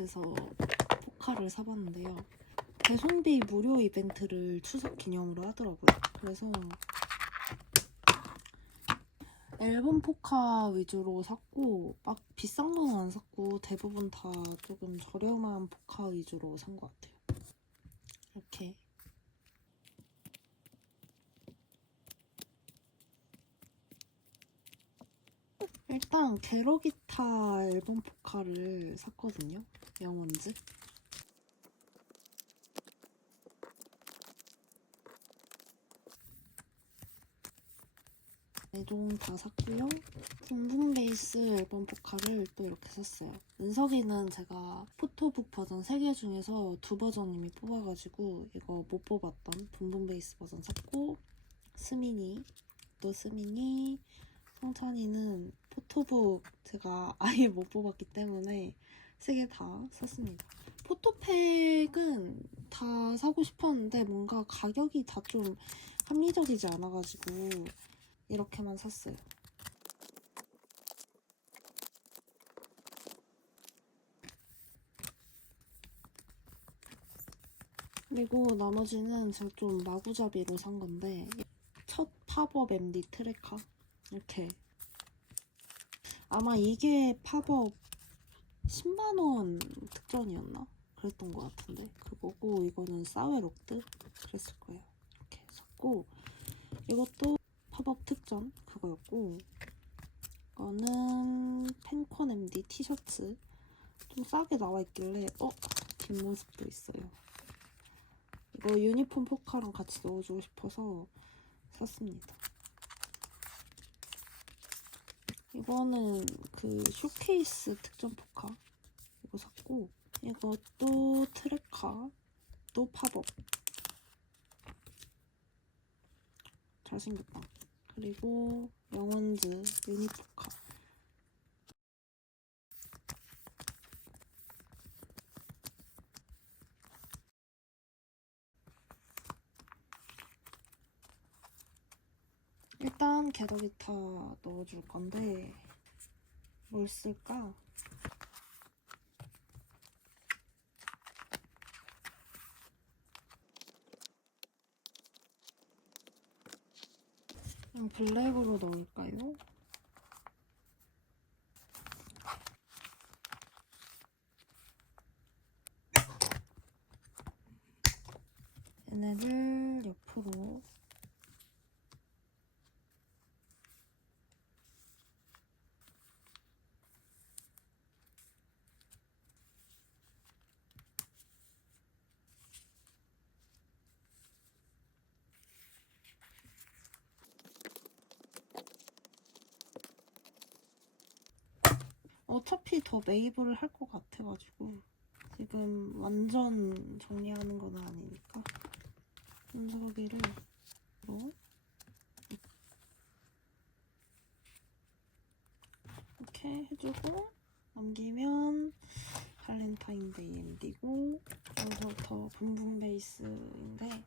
마켓에서 포카를 사봤는데요. 배송비 무료 이벤트를 추석 기념으로 하더라고요. 그래서 앨범 포카 위주로 샀고 막 비싼 건 안 샀고 대부분 다 조금 저렴한 포카 위주로 산 것 같아요. 이렇게 일단 게러기타 앨범 포카를 샀거든요. 영원즈. 네종 다 샀고요. 붕붕 베이스 앨범 포카를 또 이렇게 샀어요. 은석이는 제가 포토북 버전 3개 중에서 두 버전 이미 뽑아가지고 이거 못 뽑았던 붕붕 베이스 버전 샀고 스미니 또 스미니 성찬이는 포토북 제가 아예 못 뽑았기 때문에 세 개 다 샀습니다. 포토팩은 다 사고 싶었는데 뭔가 가격이 다 좀 합리적이지 않아가지고 이렇게만 샀어요. 그리고 나머지는 제가 좀 마구잡이로 산 건데 첫 팝업 MD 트래커 이렇게. 아마 이게 팝업 10만원 특전이었나? 그랬던 것 같은데. 그거고 이거는 사웨록드? 그랬을 거예요. 이렇게 샀고 이것도 팝업 특전 그거였고 이거는 펜콘 MD 티셔츠 좀 싸게 나와 있길래 어? 뒷모습도 있어요. 이거 유니폼 포카랑 같이 넣어주고 싶어서 샀습니다 이거는 그 쇼케이스 특전 포카 이거 샀고 이것도 트레카 또 팝업. 잘생겼다. 그리고 영원즈 유니포카 일단 게더기타 넣어줄 건데 뭘 쓸까? 그냥 블랙으로 넣을까요? 얘네를 옆으로 어차피 더 메이블을 할것 같아가지고 지금 완전 정리하는 건 아니니까 분석기를 이렇게 해주고 남기면 발렌타인데이 엔디고 여기서부터 붕붕 베이스인데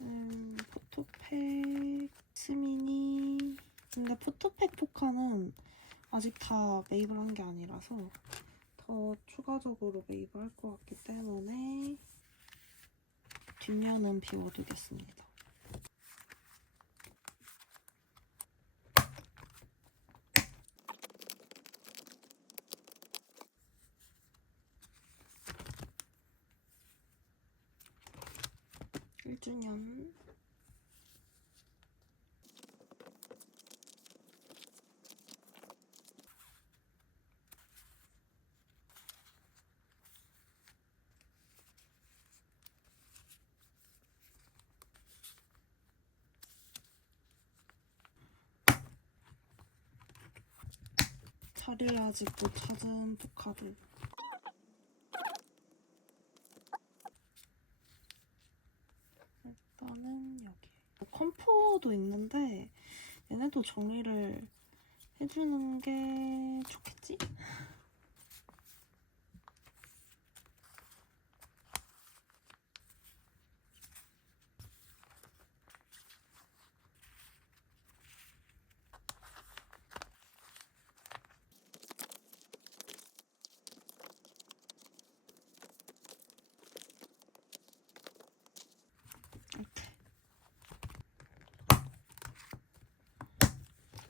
음, 포토팩 스미니. 근데 포토팩 포카는 아직 다 매입을 한 게 아니라서 더 추가적으로 매입을 할 것 같기 때문에 뒷면은 비워두겠습니다. 일주년 자리를 아직 못 찾은 포카들 일단은 여기 뭐 컴포도 있는데 얘네도 정리를 해주는 게 좋겠지?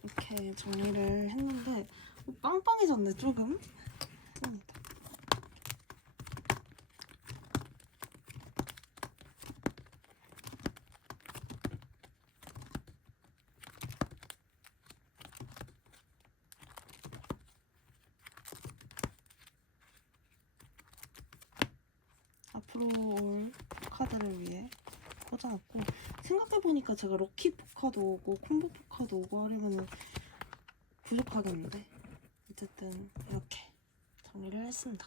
이렇게 정리를 했는데 어, 빵빵해졌네 조금. 습니다. 앞으로 올 포카들을 위해 꽂아놨고 생각해보니까 제가 럭키 포카도 오고 콤보 포카도 오고 하려면 부족하겠는데 어쨌든 이렇게 정리를 했습니다.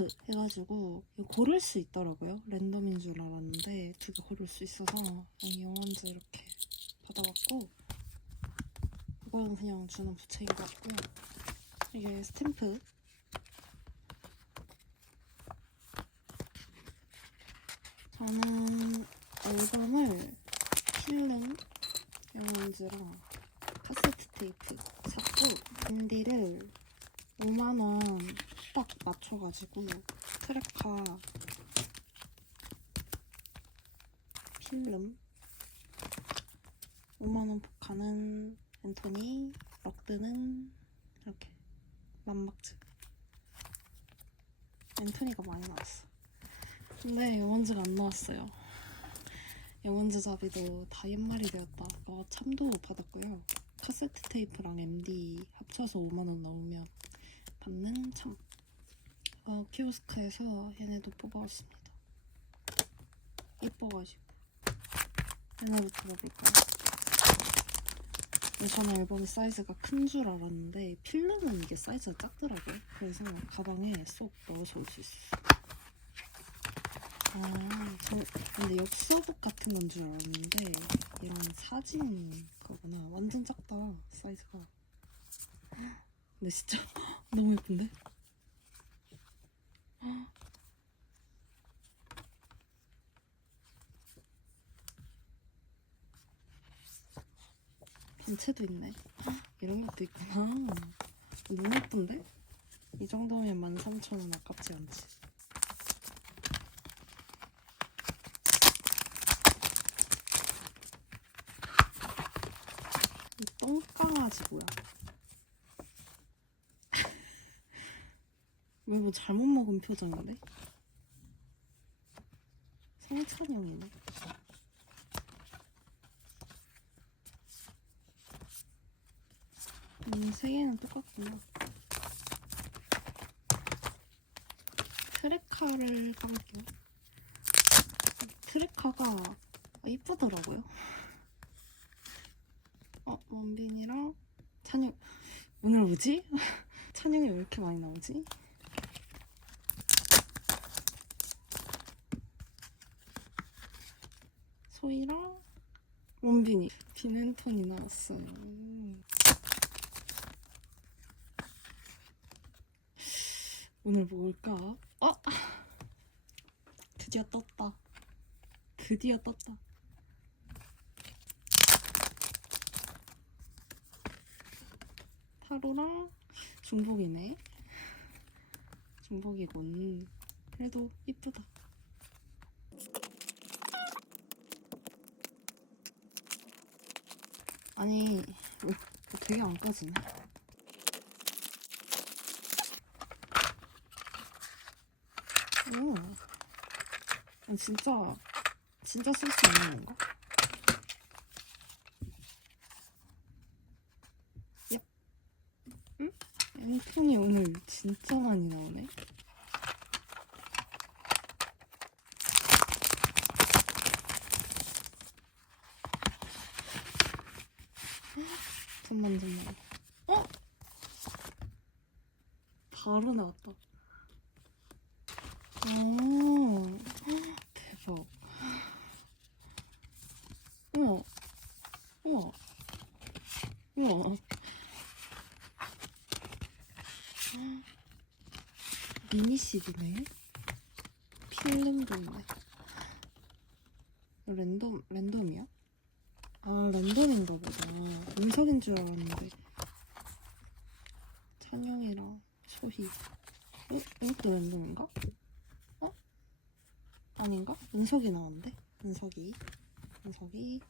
스탬프 해가지고 고를 수 있더라고요. 랜덤인 줄 알았는데 두 개 고를 수 있어서 영원즈 이렇게 받아봤고 이거는 그냥 주는 부채인 것 같고요. 이게 스탬프 저는 앨범을 필름 영원즈랑 카세트 테이프 샀고 인디를 5만원 딱 맞춰가지고 트레카 필름 5만원 포카는 앤토니 럭드는 이렇게 만막즈 앤토니가 많이 나왔어. 근데 영원즈가 안 나왔어요. 영원즈 잡이도 다 옛말이 되었다. 어, 참도 받았고요. 카세트 테이프랑 MD 합쳐서 5만원 넣으면 받는 참. 어, 키오스크에서 얘네도 뽑아왔습니다. 예뻐가지고. 얘네부터 먹을까요? 저는 앨범 사이즈가 큰 줄 알았는데 필름은 이게 사이즈가 작더라고요. 그래서 가방에 쏙 넣어서 올 수 있어요. 아, 저 근데 엽서북 같은 건 줄 알았는데 이런 사진 거구나. 완전 작다 사이즈가. 근데 진짜 너무 예쁜데? 단체도 있네. 이런 것도 있구나. 너무 예쁜데? 이 정도면 13,000원 아깝지 않지? 이 똥강아지 뭐야? 왜뭐 잘못 먹은 표정인데? 성찬형이네. 음, 세 개는 똑같구나. 트레카를 까볼게요. 트레카가 이쁘더라고요. 어, 원빈이랑 찬영. 오늘 뭐지? 찬영이 왜 이렇게 많이 나오지? 소희랑 원빈이 빈앤턴이 나왔어요. 오늘 뭐 올까? 어? 드디어 떴다. 드디어 떴다. 타로랑 중복이네. 중복이군. 그래도 이쁘다. 아니, 왜, 되게 안 꺼지네. 오. 아니, 진짜, 진짜 쓸 수 있는 건가? 야. 응? 앤톤이 오늘 진짜 많이 나오네. 잠만 잠만. 어? 바로 나왔다. 오, 대박. 우와, 우와, 우와. 미니 CD네. 필름도 있네. 랜덤, 랜덤이야? 아, 랜덤인가 보다. 은석인 줄 알았는데. 찬영이랑 소희. 어? 이것도 랜덤인가? 어? 아닌가? 은석이 나왔는데? 은석이. 은석이.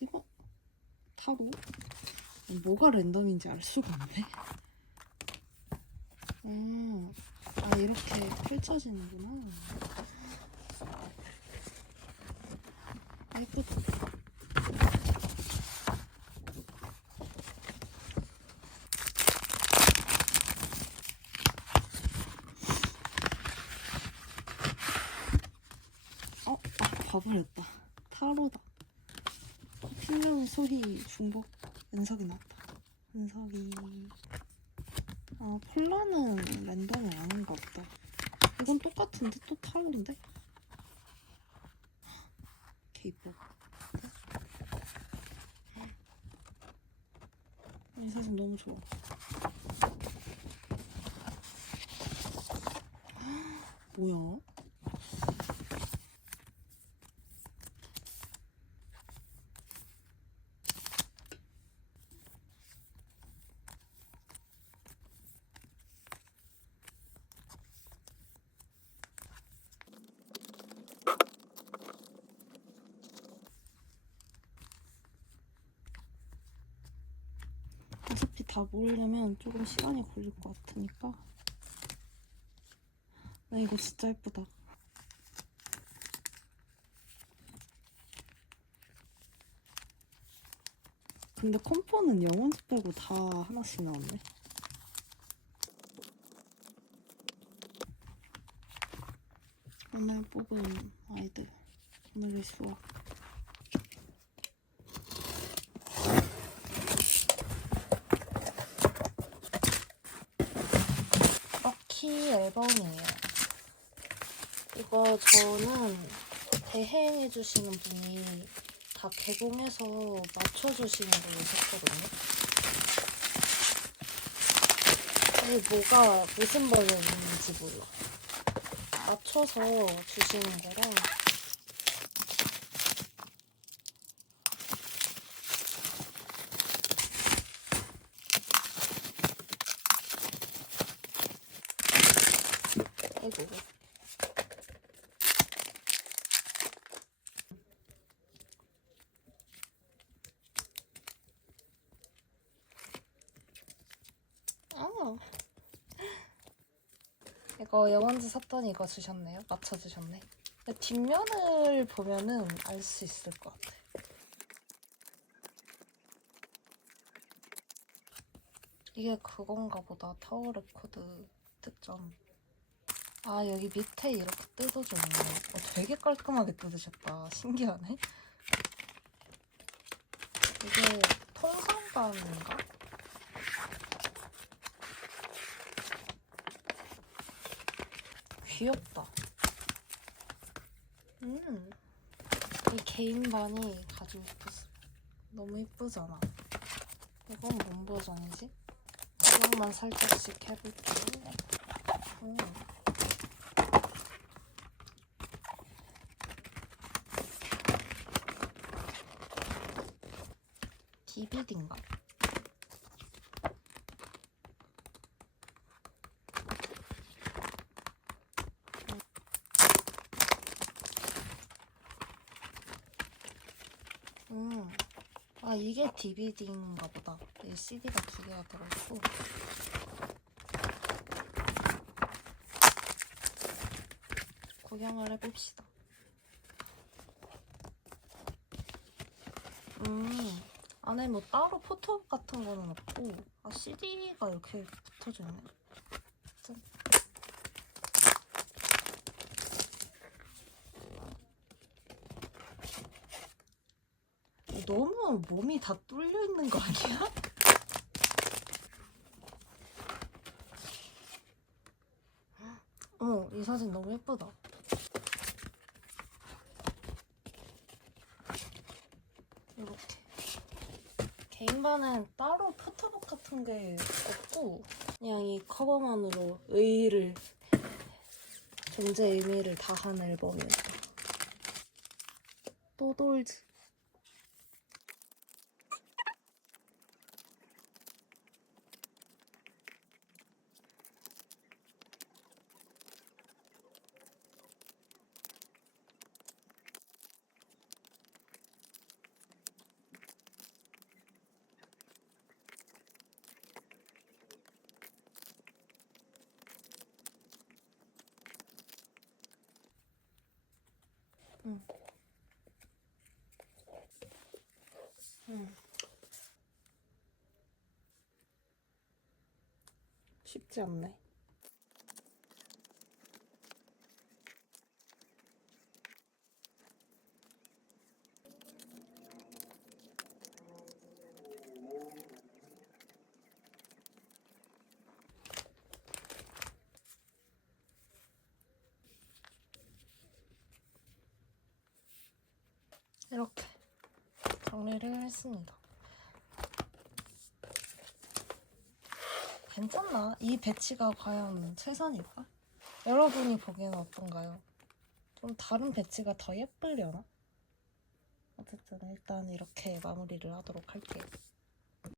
이거? 타로? 뭐가 랜덤인지 알 수가 없네. 음, 아, 이렇게 펼쳐지는구나. 예쁘다. 어? 아, 봐버렸다. 타로다. 필름 소희 중복 은석이 나왔다. 은석이. 아, 폴라는 랜덤이 아닌가 보다. 이건 똑같은데 또 타로인데? 케이팝. 이 사진 너무 좋아. 뭐야? 다 모으려면 조금 시간이 걸릴 것 같으니까. 나 이거 진짜 예쁘다. 근데 컴포는 영원수 빼고 다 하나씩 나왔네. 오늘 뽑은 아이들. 오늘의 수학. 럭키 앨범이에요. 이거 저는 대행해주시는 분이 다 개봉해서 맞춰주시는 걸로 샀거든요. 근데 뭐가 무슨 버전인지 몰라. 맞춰서 주시는 거라. 아이고. 아. 이거 영원지 샀더니 이거 주셨네요. 맞춰주셨네. 뒷면을 보면은 알 수 있을 것 같아. 이게 그건가 보다. 타워 레코드 득점. 아 여기 밑에 이렇게 뜯어줬네. 어, 되게 깔끔하게 뜯으셨다. 신기하네. 이게 통상반인가? 귀엽다. 음. 이 개인반이 가지고 싶었어. 너무 이쁘잖아. 이건 뭔 버전이지? 구경만 살짝씩 해볼게요. 음. DVD인가? 음. 아, 이게 DVD인가 보다. 이 CD가 두 개가 들어있고. 구경을 해봅시다. 음, 안에 뭐 따로 포토북 같은 거는 없고, 아, CD가 이렇게 붙어져 있네. 너무 몸이 다 뚫려 있는 거 아니야? 어, 이 사진 너무 예쁘다. 이렇게. 개인반은 따로 포토북 같은 게 없고, 그냥 이 커버만으로 의의를, 존재 의미를 다한 앨범이었다. 또돌즈. 쉽지 않네. 이렇게 정리를 했습니다. 괜찮나? 이 배치가 과연 최선일까? 여러분이 보기에는 어떤가요? 좀 다른 배치가 더 예쁘려나? 어쨌든 일단 이렇게 마무리를 하도록 할게요.